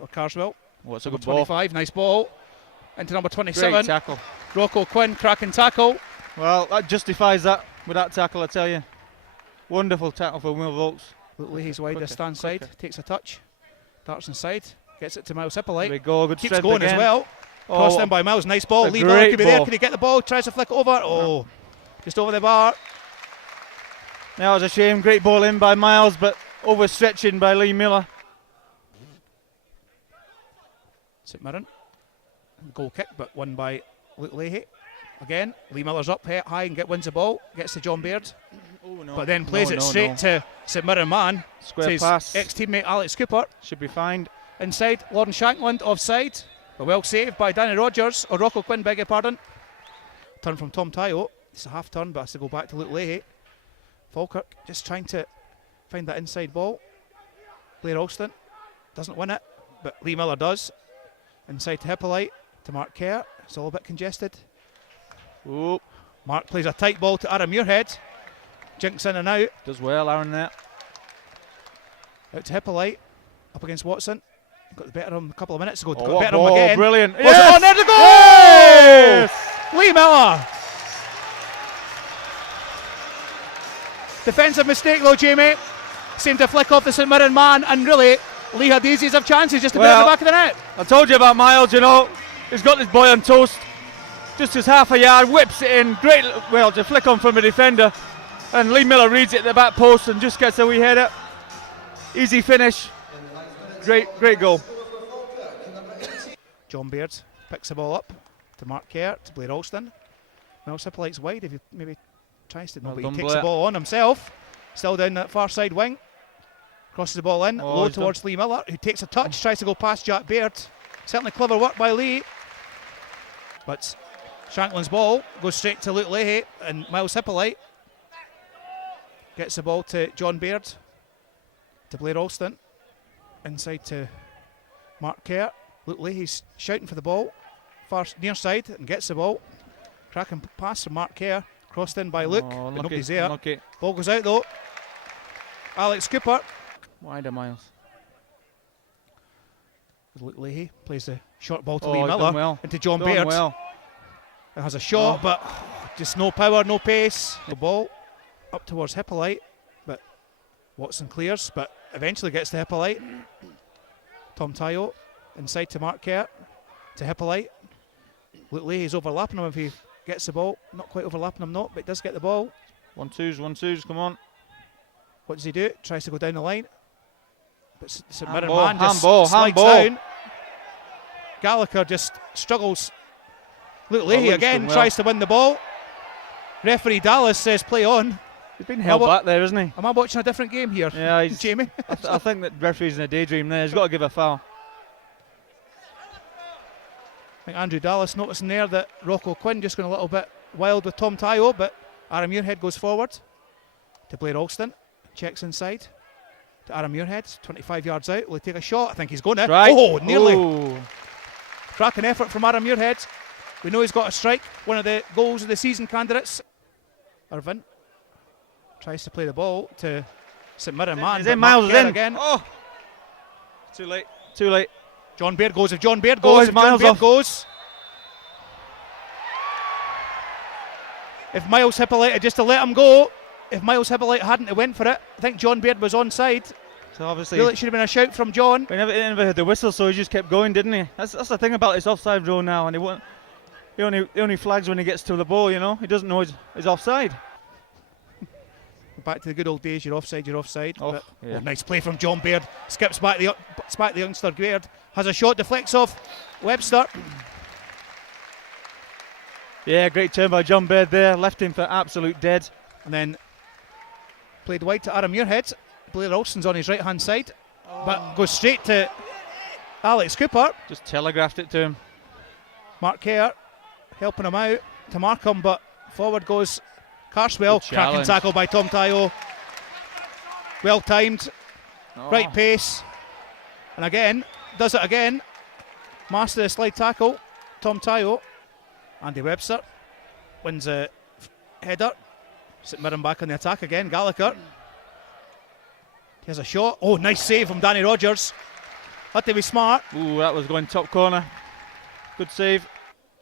or Carswell. Oh, it's a good 25, nice ball. Into number 27. Great tackle. Rocco Quinn, cracking tackle. Well, that justifies that with that tackle, I tell you. Wonderful tackle for Will Volks. Luke Leahy's wide this stand side, takes a touch, darts inside, gets it to Miles Hippolyte. There we go, good keeps going again. as well. Crossed in by Miles, nice ball. Lee Miller could be there, could he get the ball? Tries to flick it over. Oh, just over the bar. That was a shame, great ball in by Miles, but overstretching by Lee Miller. St Mirren, goal kick, but won by Luke Leahy. Again, Lee Miller's up high and wins the ball, gets to John Baird. Oh, no. But then plays it straight to St Mirren man. Square pass. Ex-teammate Alex Cooper. Should be fined. Inside, Lauren Shankland offside. But well saved by Danny Rogers, or Rocco Quinn, beg your pardon. Turn from Tom Tayo. It's a half turn, but has to go back to Luke Leahy. Falkirk just trying to find that inside ball. Blair Alston doesn't win it, but Lee Miller does. Inside to Hippolyte, to Mark Kerr. It's all a bit congested. Ooh. Mark plays a tight ball to Aaron Muirhead. Jinks in and out. Does well, Aaron, there. Out to Hippolyte. Up against Watson. Got the better of him a couple of minutes ago. Oh, got the better of him again. Brilliant. Yes! Oh, there's the goal! Yes! Lee Miller. Defensive mistake though, Jamie. Seemed to flick off the St Mirren man, and really, Lee had the easiest of chances, just a bit at the back of the net. I told you about Miles, you know. He's got this boy on toast. Just as half a yard, whips it in. Great, well, to flick on from a defender. And Lee Miller reads it at the back post and just gets a wee header. Easy finish. Great goal. John Baird picks the ball up to Mark Kerr, to Blair Alston. Miles Hippolyte's wide if he maybe tries to. No, but he takes the ball on himself. Still down that far side wing. Crosses the ball in, low towards Lee Miller, who takes a touch, tries to go past Jack Baird. Certainly clever work by Lee. But Shankland's ball goes straight to Luke Leahy, and Miles Hippolyte gets the ball to John Baird, to Blair Alston, inside to Mark Kerr. Luke Leahy's shouting for the ball, far near side, and gets the ball. Cracking pass from Mark Kerr, crossed in by Luke, but nobody's there. Ball goes out though. Alex Cooper. Wider Miles. Luke Leahy plays the short ball to Lee Miller, into John Baird. It has a shot, but just no power, no pace. The ball up towards Hippolyte, but Watson clears, but eventually gets to Hippolyte. Tom Tayo inside to Mark Kerr, to Hippolyte. Luke Leahy's overlapping him if he gets the ball. Not quite overlapping him, but he does get the ball. 1-2s, come on. What does he do? Tries to go down the line. But St Mirren man just slides down. Gallagher just struggles. Luke Leahy again tries to win the ball. Referee Dallas says play on. He's been held back there, isn't he? Am I watching a different game here? Yeah, Jamie. I think that referee's in a daydream there. He's got to give a foul. I think Andrew Dallas noticing there that Rocco Quinn just going a little bit wild with Tom Tayo, but Aaron Muirhead goes forward to Blair Alston. Checks inside to Aaron Muirhead, 25 yards out. Will he take a shot? I think he's going to. Right. Oh, nearly. Cracking effort from Aaron Muirhead. We know he's got a strike. One of the goals of the season candidates. Irvin tries to play the ball to St Mirren man. But Miles is in again. Oh, too late. John Baird goes. If John Baird goes, goes. If Miles Hippolyte had just to let him go, if Miles Hippolyte hadn't have went for it, I think John Baird was onside. So obviously, really, it should have been a shout from John. He never heard the whistle, so he just kept going, didn't he? That's the thing about this offside rule now, and he only flags when he gets to the ball. You know, he doesn't know he's offside. Back to the good old days. You're offside. Nice play from John Baird. Skips back the youngster Baird. Has a shot, deflects off Webster. Yeah, great turn by John Baird there. Left him for absolute dead. And then played wide to Aaron Muirhead. Blair Alston's on his right hand side, but goes straight to Alex Cooper. Just telegraphed it to him. Mark Kerr helping him out to mark him, but forward goes Carswell. Cracking tackle by Tom Tayo. Well timed, right pace, and again does it again. Master the slide tackle. Tom Tayo. Andy Webster wins a header. St Mirren back on the attack again. Gallagher. He has a shot. Oh, nice save from Danny Rogers. Had to be smart. Ooh, that was going top corner. Good save.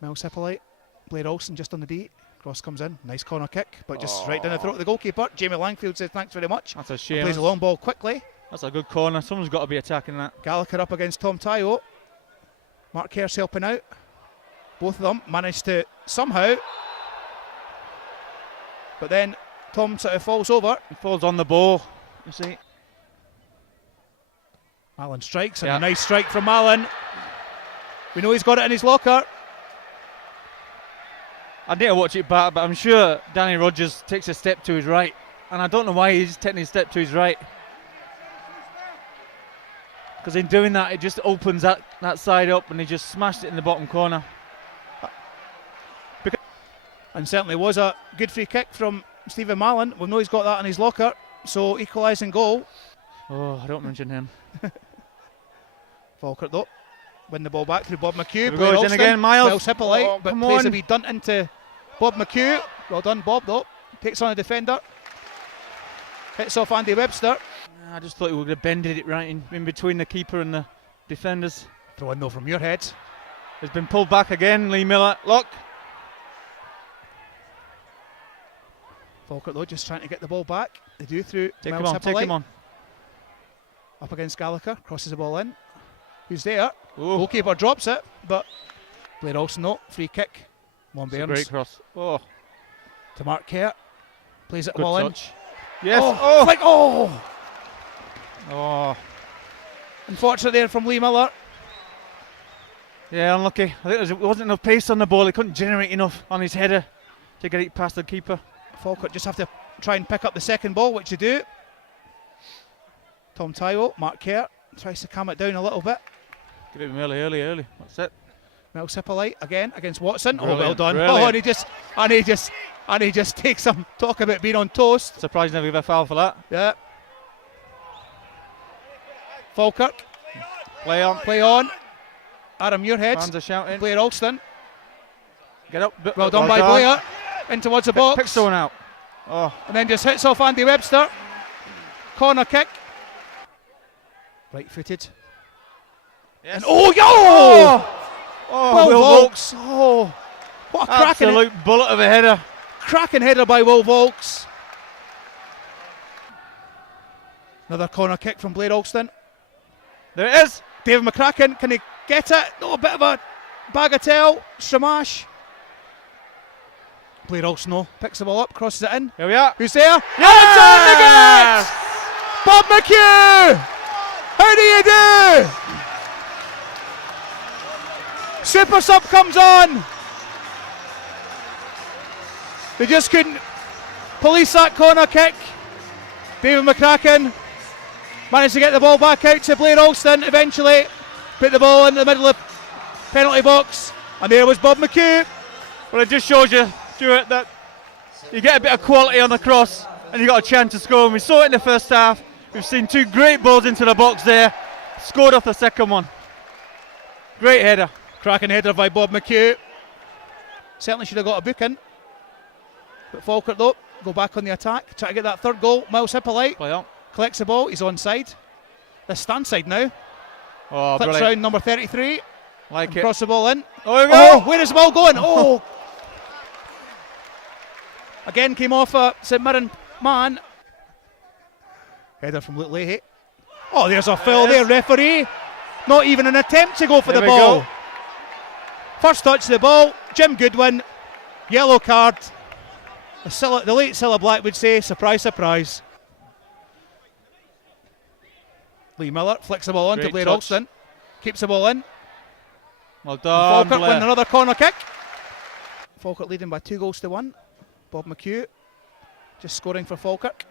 Miles Hippolyte. Blair Olsen just on the D. Cross comes in. Nice corner kick, but just right down the throat of the goalkeeper. Jamie Langfield says thanks very much. That's a shame. Plays a long ball quickly. That's a good corner. Someone's got to be attacking that. Gallagher up against Tom Tyo. Mark Kerr's helping out. Both of them managed to somehow. But then Tom sort of falls over. He falls on the ball, you see. Malin strikes, and a nice strike from Malin. We know he's got it in his locker. I need to watch it back, but I'm sure Danny Rogers takes a step to his right. And I don't know why he's taking a step to his right. Because in doing that, it just opens that side up, and he just smashed it in the bottom corner. And certainly was a good free kick from Stephen Malin. We know he's got that in his locker, so equalising goal. Oh, I don't mention him. Falkirk though, win the ball back through Bob McHugh. Goes in again, Miles Hippolyte, but plays a wee dunt into Bob McHugh. Well done, Bob though. Takes on a defender. Hits off Andy Webster. I just thought he would have bended it right in between the keeper and the defenders. Throw in though from your head. It's been pulled back again, Lee Miller. Look. Falkirk though just trying to get the ball back. They do through Take Miles Hippolyte. him on. Up against Gallagher, crosses the ball in. Who's there? Ooh. Goalkeeper drops it, but Blair Olsen though, free kick. One Burns. Great cross. Oh. To Mark Kerr. Plays it Good well touch. in. Yes. Oh! Flick. Oh! Oh. Unfortunate there from Lee Miller. Yeah, unlucky. I think there wasn't enough pace on the ball. He couldn't generate enough on his header to get it past the keeper. Falkirk just have to try and pick up the second ball, which they do. Tom Tyo, Mark Kerr tries to calm it down a little bit. Get him early. That's it. Miles Hippolyte again against Watson. Brilliant, Oh, well done. brilliant. Oh, and he just takes some talk about being on toast. Surprised never give a foul for that. Yeah. Falkirk. Play on. Adam Muirhead. Fans are shouting. Blair Alston. Get up. Well done by Blair. In towards the box. Picks someone out. Oh. And then just hits off Andy Webster. Corner kick. Right footed. Yes. And oh, Oh, Will Will Volks. Oh, what a cracking absolute bullet of a header. Cracking header by Will Volks. Another corner kick from Blair Alston. There it is. David McCracken, can he get it? No, a bit of a bagatelle. Shamash. Blair Alston though, picks the ball up, crosses it in. Here we are. Who's there? Yes! Bob McHugh! How do you do? Super sub comes on. They just couldn't police that corner kick. David McCracken managed to get the ball back out to Blair Alston. Eventually put the ball in the middle of the penalty box. And there was Bob McHugh. Well, it just shows you, Stuart, that you get a bit of quality on the cross and you got a chance to score. And we saw it in the first half. We've seen two great balls into the box there. Scored off the second one. Great header. Cracking header by Bob McHugh. Certainly should have got a booking. But Falkirk though, go back on the attack. Try to get that third goal. Miles Hippolyte Play on. collects the ball. He's onside. The stand side now. Oh, Clips brilliant. round number 33. Like it. Cross the ball in. Oh, here we Oh, go. where is the ball going? Oh! Again came off a St Mirren man. Header from Luke Leahy. Oh, there's a foul there, referee. Not even an attempt to go for There the we ball. go. First touch of the ball, Jim Goodwin. Yellow card. The late Cilla Black would say, surprise, surprise. Lee Miller flicks the ball on to Great Blair touch. Alston. Keeps the ball in. Well done, Falkirk Blair. win another corner kick. Falkirk leading by 2-1. Bob McHugh just scoring for Falkirk.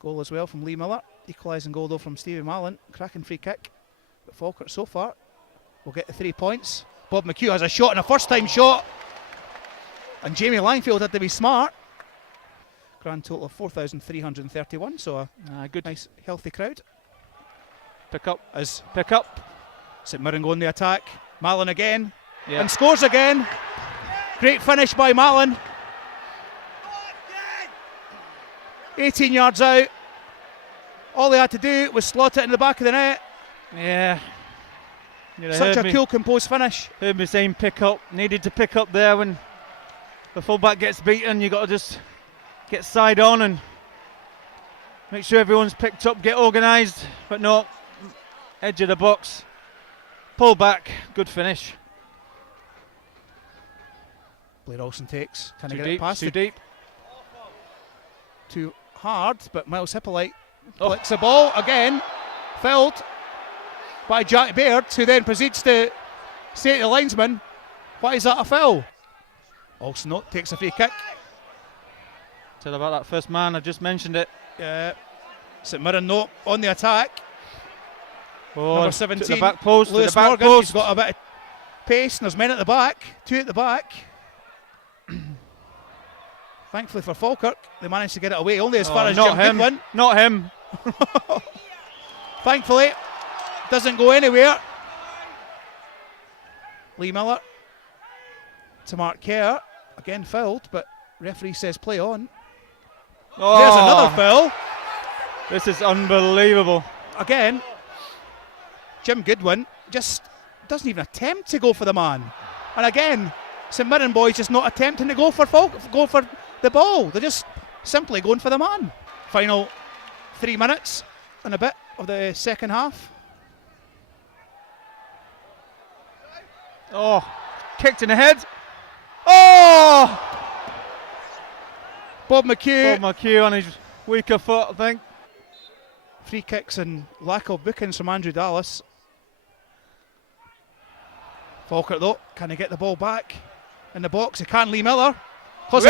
Goal as well from Lee Miller. Equalising goal though from Stevie Malin. Cracking free kick. But Falkirk so far will get the 3 points. Bob McHugh has a shot and a first time shot. And Jamie Langfield had to be smart. Grand total of 4,331. So a Good. nice healthy crowd. Pick up. As Pick up. St Mirren go on the attack. Malin again. Yeah. And scores again. Great finish by Malin. 18 yards out. All they had to do was slot it in the back of the net. Yeah. Such a cool, composed finish. Heard me saying pick up. Needed to pick up there when the fullback gets beaten. You got to just get side on and make sure everyone's picked up, get organised. But no, edge of the box, pull back, good finish. Blair Olsen takes. Can he Too get deep, it past too it? deep. Too hard, but Miles Hippolyte flicks the ball again. Filled by Jack Baird, who then proceeds to say to the linesman, why is that a foul? Olsen takes a free kick. Tell about that first man, I just mentioned it. St Mirren on the attack. Number 17, the back post, Lewis the back Morgan. post. He's got a bit of pace, and there's men at the back, 2 at the back. Thankfully for Falkirk, they managed to get it away, only as far as Jim Goodwin. Not him. Thankfully, doesn't go anywhere. Lee Miller to Mark Kerr, again fouled, but referee says play on. Oh, there's another foul. This is unbelievable. Again, Jim Goodwin just doesn't even attempt to go for the man. And again, St Mirren boys just not attempting to go for the ball. They're just simply going for the man. Final 3 minutes and a bit of the second half. Oh, kicked in the head. Oh! Bob McHugh on his weaker foot, I think. Free kicks and lack of bookings from Andrew Dallas. Falkirk though, can he get the ball back in the box? He can. Lee Miller. Yes!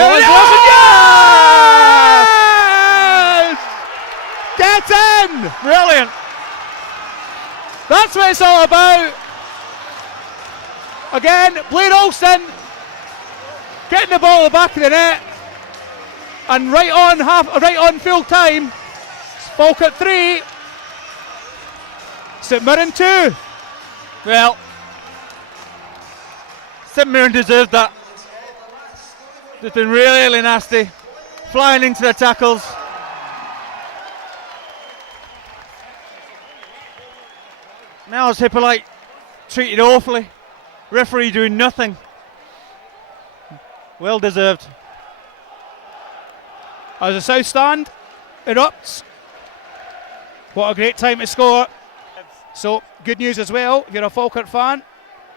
Get in! Brilliant. That's what it's all about. Again, Blair Olsen getting the ball at the back of the net, and right on full time. Falkirk 3, St Mirren 2. Well, St Mirren deserved that. They've been really nasty, flying into the tackles. Miles Hippolyte treated awfully. Referee doing nothing. Well deserved. As the South Stand erupts. What a great time to score. So, good news as well, if you're a Falkirk fan,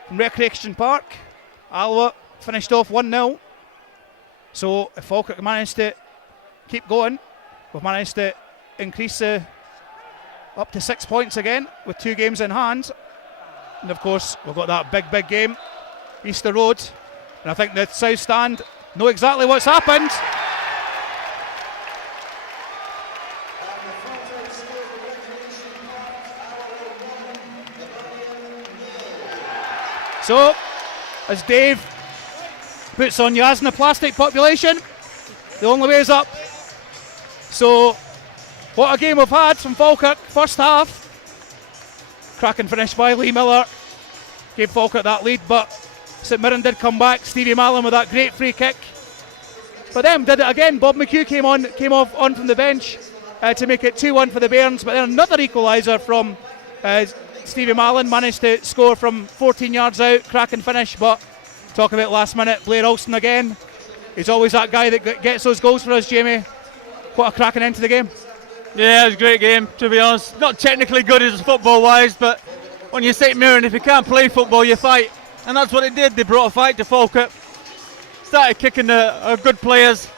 from Recreation Park, Alloa finished off 1-0. So, if Falkirk managed to keep going, we've managed to increase up to 6 points again, with 2 games in hand. And of course, we've got that big game, Easter Road. And I think the South Stand know exactly what's happened. So, as Dave puts on Yasna plastic population, the only way is up. So, what a game we've had from Falkirk, first half. Cracking finish by Lee Miller, gave Falkirk that lead, but St Mirren did come back. Stevie Mallon with that great free kick. But them did it again. Bob McHugh came on from the bench to make it 2-1 for the Bairns, but then another equaliser from Stevie Mallon, managed to score from 14 yards out. Cracking finish, but talk about last minute, Blair Olsen again. He's always that guy that gets those goals for us, Jamie. What a cracking end to the game. Yeah, it was a great game, to be honest. Not technically good as football-wise, but when you St Mirren, if you can't play football, you fight. And that's what it did. They brought a fight to Falkirk. Started kicking the good players.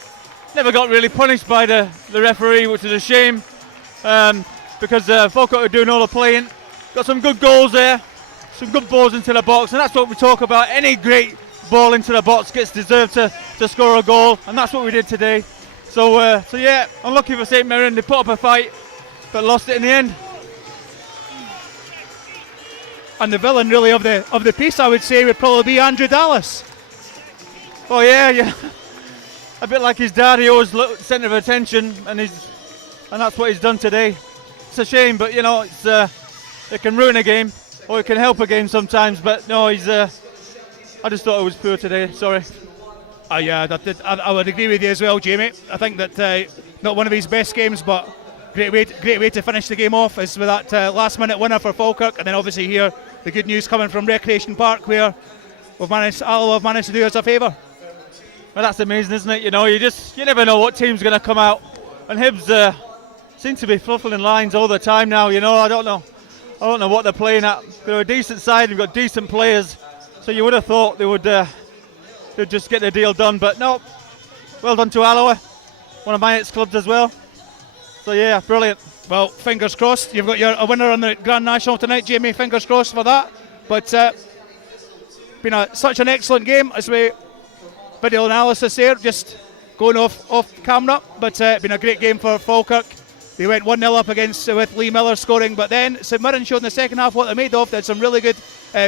Never got really punished by the referee, which is a shame, because Falkirk were doing all the playing. Got some good goals there, some good balls into the box, and that's what we talk about. Any great ball into the box gets deserved to score a goal, and that's what we did today. So yeah, unlucky for St Mirren. They put up a fight, but lost it in the end. And the villain really of the piece, I would say, would probably be Andrew Dallas. Oh yeah. A bit like his dad, he always centre of attention, and that's what he's done today. It's a shame, but you know, it can ruin a game, or it can help a game sometimes. But no, I just thought it was poor today. Sorry. Yeah, I would agree with you as well, Jamie. I think that not one of his best games, but Great way to finish the game off is with that last-minute winner for Falkirk, and then obviously here the good news coming from Recreation Park, where Alloa have managed to do us a favour. Well, that's amazing, isn't it? You know, you never know what team's going to come out, and Hibs seem to be fluffling lines all the time now. You know, I don't know what they're playing at. They're a decent side, they've got decent players, so you would have thought they'd just get the deal done, but no. Well done to Alloa, one of my ex-clubs as well. So yeah, brilliant. Well, fingers crossed. You've got a winner on the Grand National tonight, Jamie. Fingers crossed for that. But been such an excellent game as we video analysis there, just going off camera. But been a great game for Falkirk. They went 1-0 up with Lee Miller scoring, but then St Mirren showed in the second half what they're made of. They had some really good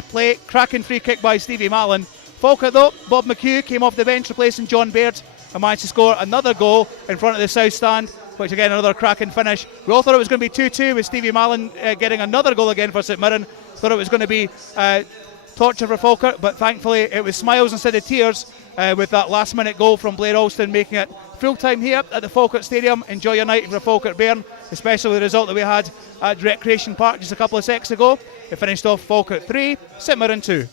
play, cracking free kick by Stevie Mallon. Falkirk though, Bob McHugh came off the bench replacing John Baird and managed to score another goal in front of the south stand, which again another cracking finish. We all thought it was going to be 2-2 with Stevie Mallon getting another goal again for St Mirren. Thought it was going to be torture for Falkirk, but thankfully it was smiles instead of tears with that last minute goal from Blair Alston, making it full time here at the Falkirk Stadium. Enjoy your night for Falkirk Bairn, especially with the result that we had at Recreation Park just a couple of seconds ago. It finished off Falkirk 3, St Mirren 2.